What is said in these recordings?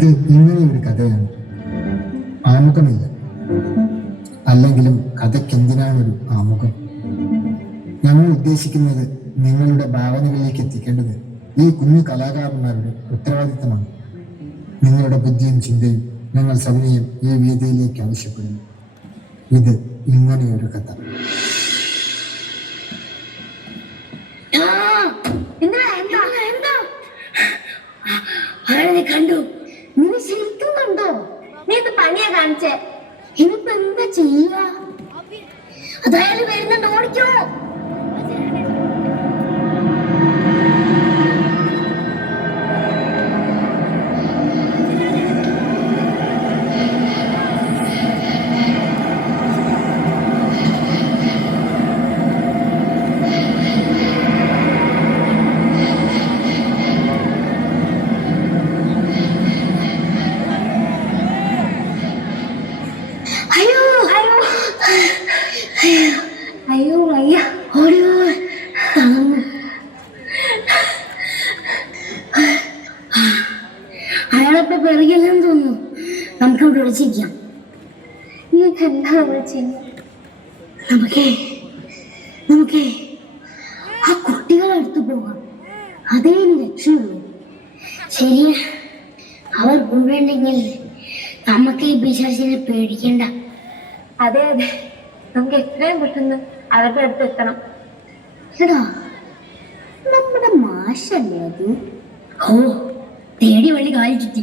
ഇത് ഇങ്ങനെ ഒരു കഥയാണ്. ആമുഖമില്ല. അല്ലെങ്കിലും കഥയ്ക്ക് എന്തിനാണൊരു ആമുഖം? ഞങ്ങൾ ഉദ്ദേശിക്കുന്നത് നിങ്ങളുടെ ഭാവനകളിലേക്ക് എത്തിക്കേണ്ടത് ഈ കുഞ്ഞു കലാകാരന്മാരുടെ ഉത്തരവാദിത്തമാണ്. നിങ്ങളുടെ ബുദ്ധിയും ചിന്തയും ഞങ്ങൾ സവിനയം ഈ വേദിയിലേക്ക് ആവശ്യപ്പെടുന്നു. ഇത് ഇങ്ങനെയൊരു കഥ. കണ്ടു, നീ ശരിക്കും കണ്ടോ? നീ ഇത് പണിയാ കാണിച്ചേ. ഇനിയിപ്പോ എന്താ ചെയ്യുക? അതായാലും വരുന്നുണ്ട്, ഓടിക്കോ. അയ്യോ അയ്യ, ഓടിയോ. അയാളെപ്പോ പെറുകില്ലെന്ന് തോന്നുന്നു. നമുക്ക് ഇവിടെ വിളിച്ചിരിക്കാം. നമുക്കേ ആ കുട്ടികളെടുത്തു പോകാം. അതേ രക്ഷയുള്ളൂ. ശരിയാ, അവർ പോവേണ്ടെങ്കിൽ നമുക്ക് ഈ പിശാചിനെ പേടിക്കണ്ട. അതെ അതെ, നമുക്ക് എത്രയും പെട്ടെന്ന് അവരുടെ അടുത്ത് എത്തണം. എടാ, നമ്മുടെ മാഷല്ലേ അത്? ഓ, തേടി വഴി കാലി ചുറ്റി.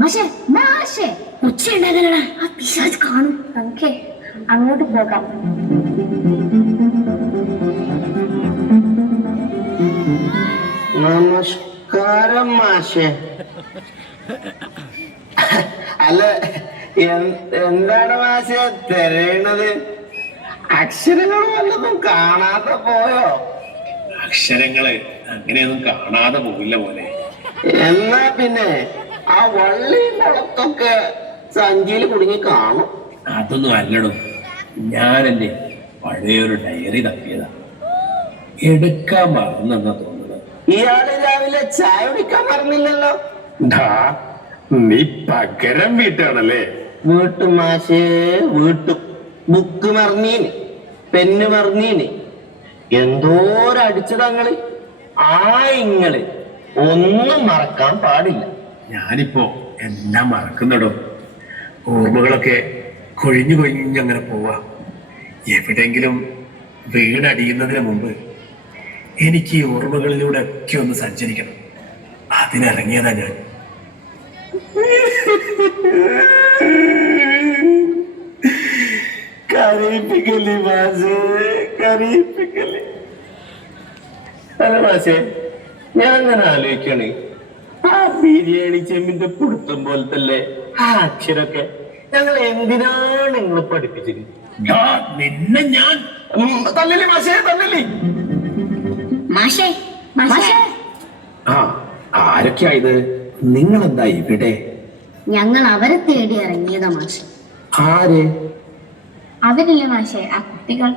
മാഷേ മാഷേ, ഉച്ച ഉണ്ടാകാനാ ആ പിശാച് കാണും. നമുക്ക് അങ്ങോട്ട് പോകാം. നമസ്കാരം മാഷേ. അല്ല, എന്താണ് മാഷേ തിരയണത്? അക്ഷരങ്ങൾ വല്ലതും കാണാതെ പോയോ? അക്ഷരങ്ങള് അങ്ങനെയൊന്നും കാണാതെ പോവില്ല പോലെ. എന്നാ പിന്നെ ആ വള്ളി മുളത്തൊക്കെ സഞ്ചിയിൽ കുടുങ്ങി കാണും. അതൊന്നും അല്ലടും, ഞാനെന്റെ പഴയൊരു ഡയറി തപ്പിയതാ. എടുക്കാൻ മറന്നെന്നാ തോന്നുന്നത്. ഇയാള് രാവിലെ ചായ കുടിക്കാൻ മറന്നില്ലല്ലോ. നീ പകരം വീട്ടാണല്ലേ? വീട്ടു മാഷേ, വീട്ടു. ബുക്ക് മറന്നീന്, പെന്ന് മറന്നീന്, എന്തോരടിച്ചു തങ്ങള്. ആ ഇങ്ങള് ഒന്നും മറക്കാൻ പാടില്ല. ഞാനിപ്പോ എല്ലാം മറക്കുന്നിടോ. ഓർമ്മകളൊക്കെ കൊഴിഞ്ഞു കൊഴിഞ്ഞങ്ങനെ പോവാ. എവിടെങ്കിലും വീടടിയുന്നതിന് മുമ്പ് എനിക്ക് ഈ ഓർമ്മകളിലൂടെ ഒക്കെ ഒന്ന് സഞ്ചരിക്കണം. അതിനിറങ്ങിയതാ ഞാൻ. കരയിപ്പിക്കല്ലേ മാഷേ, കരയിപ്പിക്കല്ലേ. അല്ല മാഷേ, ഞാൻ അങ്ങനെ ആലോചിക്കണേ, ആ ബിരിയാണി ചെമ്മിന്റെ പുടുത്തം പോലത്തല്ലേ ആ അക്ഷരൊക്കെ ഞങ്ങൾ എന്തിനാണ് നിങ്ങൾ പഠിപ്പിച്ചത്? നിന്നെ ഞാൻ തല്ലല്ലേ മാഷേ, തല്ലല്ലേ. മാഷേ മാഷേ, ആ ആരൊക്കെയായത്? നിങ്ങളെന്താ ഇവിടെ? ഞങ്ങൾ അവരെ തേടി ഇറങ്ങിയതാ മാഷെ. ആര്? അവരില്ലേ മാഷേ, ആ കുട്ടികൾ.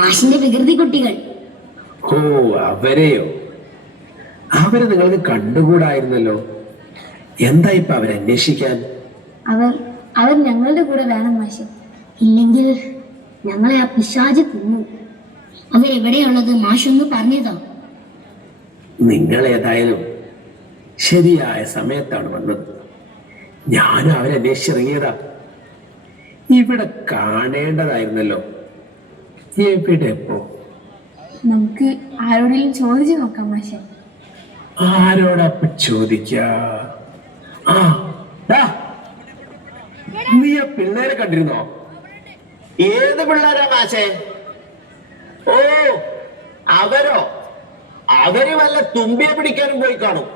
മാഷിന്റെ വികൃതി കുട്ടികൾ. ഓ, അവരെയോ? അവരെ നിങ്ങൾക്ക് കണ്ടുകൂടായിരുന്നല്ലോ. എന്താ ഇപ്പൊ അവരന്വേഷിക്കാൻ? അവർ ഞങ്ങളുടെ കൂടെ വേണം മാഷേ. ഇല്ലെങ്കിൽ ഞങ്ങളെ ആ പിശാച് തിന്നു. അവരെവിടെയുള്ളത് മാഷൊന്ന് പറഞ്ഞതോ? നിങ്ങൾ ഏതായാലും ശരിയായ സമയത്താണ് വന്നത്. ഞാൻ അവരന്വേഷിച്ചിറങ്ങിയതാ. ഇവിടെ കാണേണ്ടതായിരുന്നല്ലോ. എവിടെ ഇപ്പോ? നമുക്ക് ആരോടെങ്കിലും ചോദിച്ചു നോക്കാം മാഷേ. ആരോടപ്പ ചോദിക്ക? നീ ആ പിള്ളേരെ കണ്ടിരുന്നോ? ഏത് പിള്ളേരാ മാഷേ? ഓ, അവരോ? അവര് വല്ല തുമ്പിയെ പിടിക്കാനും പോയി കാണും.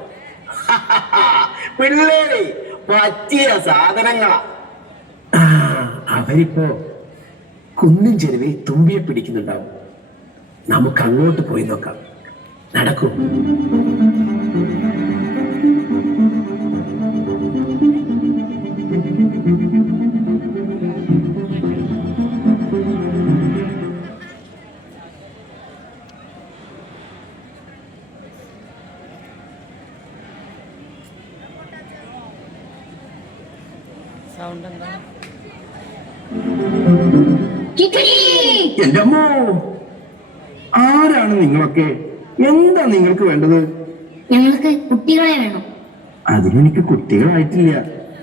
പിള്ളേരെ പറ്റിയ സാധനങ്ങളാ. അവരിപ്പോ കുന്നിൻ ചെരുവിൽ തുമ്പിയെ പിടിക്കുന്നുണ്ടാവും. നമുക്ക് അങ്ങോട്ട് പോയി നോക്കാം. നടക്കൂ. കിക്കിടി. എന്റെ അമ്മോ, ആരാണ് നിങ്ങളൊക്കെ? എന്താ നിങ്ങൾക്ക് വേണ്ടത്? ഞങ്ങൾക്ക് കുട്ടികളെ വേണം. അതിനെനിക്ക് കുട്ടികളായിട്ടില്ല.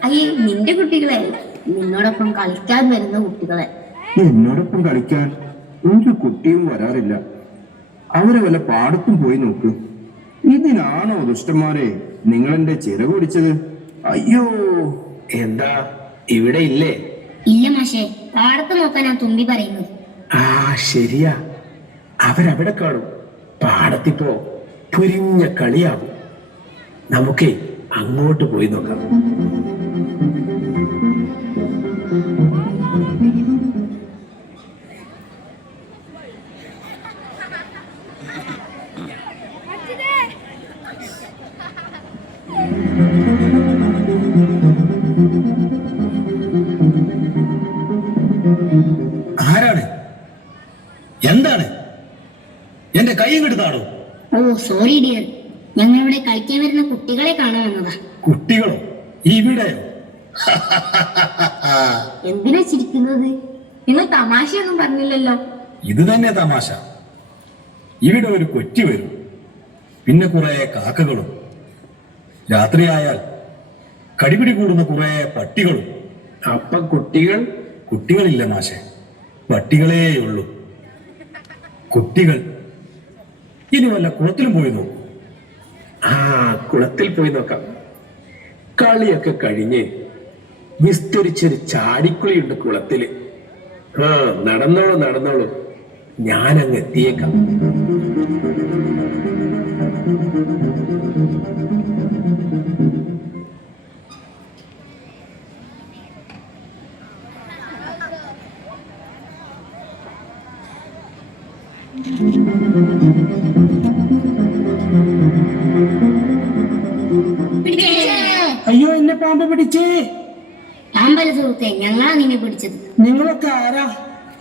അയ്യേ, നിന്റെ കുട്ടികളെ അല്ല, നിന്നോടൊപ്പം കളിക്കാൻ വരുന്ന കുട്ടികളെ. എന്നോടൊപ്പം കളിക്കാൻ ഒരു കുട്ടിയും വരാറില്ല. അവരെ വല്ല പാടത്തും പോയി നോക്ക്. ഇതിനാണോ ദുഷ്ടന്മാരെ നിങ്ങൾ എന്റെ ചിറക് പിടിച്ചത്? അയ്യോ, എന്താ ഇവിടെ ഇല്ലേ? ഇല്ല മാഷേ, പാടത്ത് നോക്കാനാ തുമ്പി പറയുന്നത്. ആ ശരിയാ, അവരവിടെ കാണും. പാടത്തിപ്പോ പൊരിഞ്ഞ കളിയാവും. നമുക്കേ അങ്ങോട്ട് പോയി നോക്കാം. ആരാണ്? എന്താണ്? എന്റെ കൈ ഇങ്ങോട്ടാണോ? ഓ സോറി ഡിയർ, ഞങ്ങളിവിടെ കളിക്കാൻ വരുന്ന കുട്ടികളെ കാണാൻ വന്നതാ. കുട്ടികളോ? ഇവിടെയോ? എന്തിനാ ചിരിക്കുന്നത്? നിങ്ങൾ തമാശയൊന്നും പറഞ്ഞില്ലല്ലോ. ഇത് തന്നെ തമാശ. ഇവിടെ ഒരു കൊറ്റി വരും, പിന്നെ കുറെ കാക്കകളും, രാത്രിയായാൽ കടിപിടി കൂടുന്ന കുറെ പട്ടികളും. അപ്പൊ കുട്ടികൾ? കുട്ടികളില്ല മാഷെ, പട്ടികളേ ഉള്ളൂ. കുട്ടികൾ ഇനി വല്ല കുളത്തിലും പോയി നോക്കൂ. ആ, കുളത്തിൽ പോയി നോക്കാം. കളിയൊക്കെ കഴിഞ്ഞ് വിസ്തരിച്ചൊരു ചാടിക്കുളിയുണ്ട് കുളത്തില്. ആ, നടന്നോളൂ നടന്നോളൂ, ഞാനങ്ങ് എത്തിയേക്കാം. അയ്യോ, എന്നെ പാമ്പ് പിടിച്ചേ. പാമ്പല സുഹൃത്തെ, ഞങ്ങളാ നിന്നെ പിടിച്ചത്. നിങ്ങളൊക്കെ ആരാ?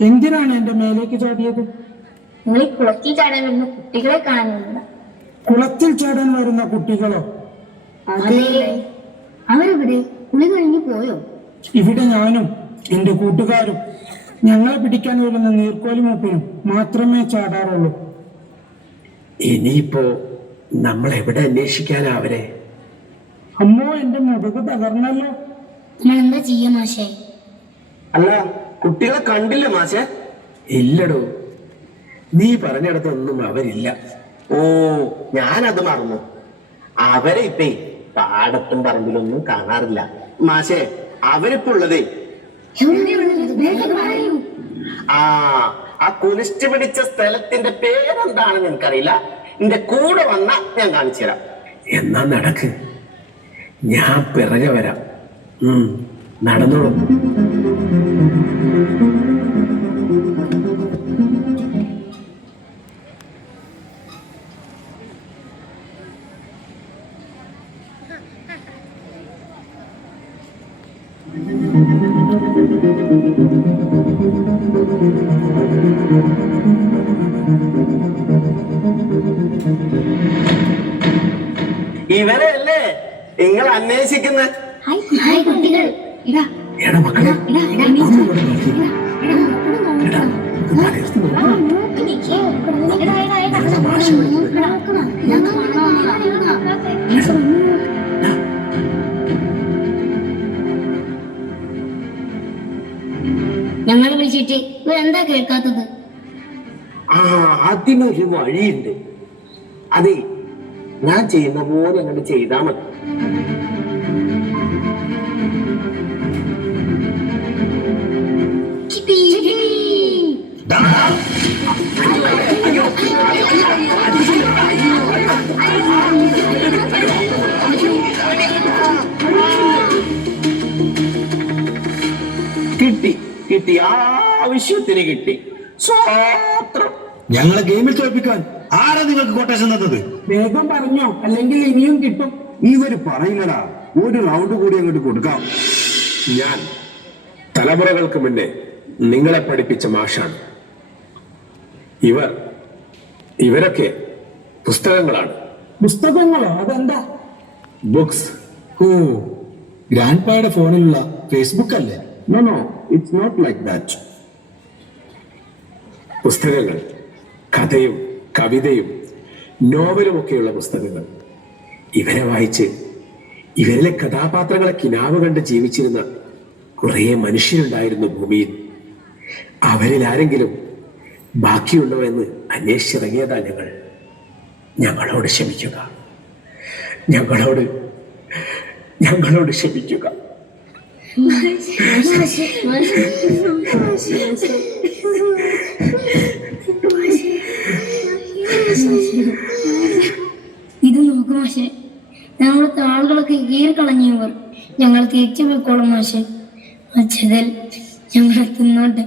എന്തിനാണ് എന്റെ മേലേക്ക് ചാടിയത്? നിങ്ങൾ ഈ കുളത്തിൽ ചാടാൻ വരുന്ന കുട്ടികളെ കാണാൻ വന്നതാ. കുളത്തിൽ ചാടാൻ വരുന്ന കുട്ടികളോ? അതെ, അവരെവിടെ? കുളി കഴിഞ്ഞു പോയോ? ഇവിടെ ഞാനും എന്റെ കൂട്ടുകാരും ഞങ്ങളെ പിടിക്കാൻ വരുന്ന നീർക്കോലി മൂപ്പിനും മാത്രമേ ചാടാറുള്ളൂ. ഇനിയിപ്പോ നമ്മൾ എവിടെ അന്വേഷിക്കാനാ അവരെ? അമ്മോ, എന്റെ മുതുക് തകർന്നല്ലോ. നമ്മൾ എന്താ ചെയ്യാ മാഷേ? അല്ല, കുട്ടികളെ കണ്ടില്ല മാഷെ? ഇല്ലടോ, നീ പറഞ്ഞിടത്തൊന്നും അവരില്ല. ഓ, ഞാനത് മറന്നു. അവരെ ഇപ്പേ പാടത്തും പറമ്പിലൊന്നും കാണാറില്ല മാഷെ. അവരിപ്പോ ഉള്ളതേ ആ കുനിഷ്ട് പിടിച്ച സ്ഥലത്തിന്റെ പേരെന്താണെന്ന് എനിക്കറിയില്ല. എന്റെ കൂടെ വന്ന ഞാൻ കാണിച്ചു തരാം. എന്നാ നടക്ക്, ഞാൻ പിറകെ വരാം. നടന്നോളൂ. ഇവരല്ലേ നിങ്ങൾ അന്വേഷിക്കുന്ന? ഹായ് കുട്ടികൾ. ഇടാ എടാ മക്കളെ, ഇടാ ഇടാ ഒന്ന് ഇവിടെ നോക്കി. എടാ, ഇത് പലയിടത്തും നോക്കണം. ഇതാ മാഷ് വിളിക്കുന്നത്. ഞങ്ങൾ വിളിച്ചിട്ട് എന്താ കേൾക്കാത്തത്? ആ, അതിനൊരു വഴിയുണ്ട്. അതെ, ഞാൻ ചെയ്യുന്ന പോലെ അങ്ങോട്ട് ചെയ്താൽ മതി. കിട്ടി കിട്ടി, ആവശ്യത്തിന് കിട്ടി. സ്വത്രം. ഞങ്ങളെ ഗെയിമിൽ തോൽപ്പിക്കാൻ ആരാ നിങ്ങൾക്ക് കൊട്ടേഷൻ തന്നത്? വേഗം പറഞ്ഞോ, അല്ലെങ്കിൽ ഇനിയും കിട്ടും. ഇവര് പറയില്ലടാ, ഒരു റൗണ്ട് കൂടി അങ്ങോട്ട് കൊടുക്കാം. ഞാൻ തലമുറകൾക്ക് മുന്നേ നിങ്ങളെ പഠിപ്പിച്ച മാഷാണ്. ഇവരൊക്കെ പുസ്തകങ്ങളാണ്. പുസ്തകങ്ങളോ? അതെന്താ? ബുക്സ്. ഓ, ഗ്രാൻഡ് പായുടെ ഫോണിലുള്ള ഫേസ്ബുക്ക് അല്ലേ? No no, it's not like that. പുസ്തകങ്ങൾ, കഥയും കവിതയും നോവലും ഒക്കെയുള്ള പുസ്തകങ്ങൾ, ഇവരെ വായിച്ച് ഇവരിലെ കഥാപാത്രങ്ങളെ കിനാവ് കണ്ട് ജീവിച്ചിരുന്ന കുറേ മനുഷ്യരുണ്ടായിരുന്നു ഭൂമിയിൽ. അവരിൽ ആരെങ്കിലും ബാക്കിയുണ്ടോ എന്ന് അന്വേഷിച്ചിറങ്ങിയതാ ഞങ്ങൾ. ഞങ്ങളോട് ക്ഷമിക്കുക, ഞങ്ങളോട് ക്ഷമിക്കുക. ഇത് നോക്കൂ മാഷെ, ഞങ്ങളുടെ ആളുകളൊക്കെ കീറിക്കളഞ്ഞവർ. ഞങ്ങൾ തിരിച്ചു പോയിക്കോളും മാഷെ. അച്ഛതൽ ഞങ്ങൾ തിന്നോട്ടെ.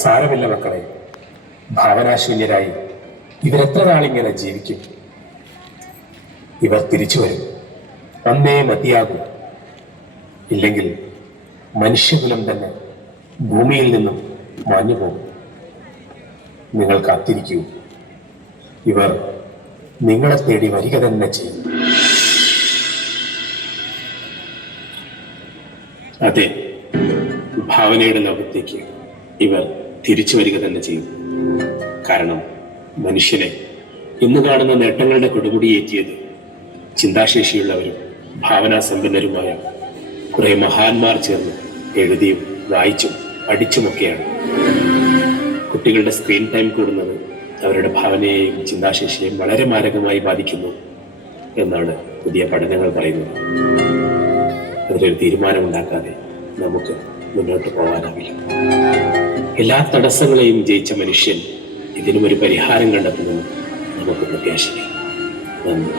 സാരമില്ല മക്കളെ, ഭാവനാശൂന്യരായി ഇവരെത്ര നാളിങ്ങനെ ജീവിക്കും? ഇവർ തിരിച്ചു വരും, അന്നേ മതിയാകും. ഇല്ലെങ്കിൽ മനുഷ്യകുലം തന്നെ ഭൂമിയിൽ നിന്നും മാഞ്ഞു പോകും. നിങ്ങൾ കാത്തിരിക്കൂ, ഇവർ നിങ്ങളെ തേടി വരിക തന്നെ ചെയ്യും. അതെ, ഭാവനയുടെ ലോകത്തേക്ക് ഇവർ തിരിച്ചു വരിക തന്നെ ചെയ്യും. കാരണം മനുഷ്യനെ ഇന്ന് കാണുന്ന നേട്ടങ്ങളുടെ കൊടുമുടിയേറ്റിയത് ചിന്താശേഷിയുള്ളവരും ഭാവനാസമ്പന്നരുമായ കുറെ മഹാന്മാർ ചേർന്ന് എഴുതിയും വായിച്ചും പഠിച്ചുമൊക്കെയാണ്. കുട്ടികളുടെ സ്ക്രീൻ ടൈം കൂടുന്നത് അവരുടെ ഭാവനയെയും ചിന്താശേഷിയെയും വളരെ മാരകമായി ബാധിക്കുന്നു എന്നാണ് പുതിയ പഠനങ്ങൾ പറയുന്നത്. അതിലൊരു തീരുമാനമുണ്ടാക്കാതെ നമുക്ക് മുന്നോട്ട് പോകാനാവില്ല. എല്ലാ തടസ്സങ്ങളെയും ജയിച്ച മനുഷ്യൻ ഇതിനും ഒരു പരിഹാരം കണ്ടെത്തുമെന്ന് നമുക്ക് പ്രത്യാശിക്കാം. നന്ദി.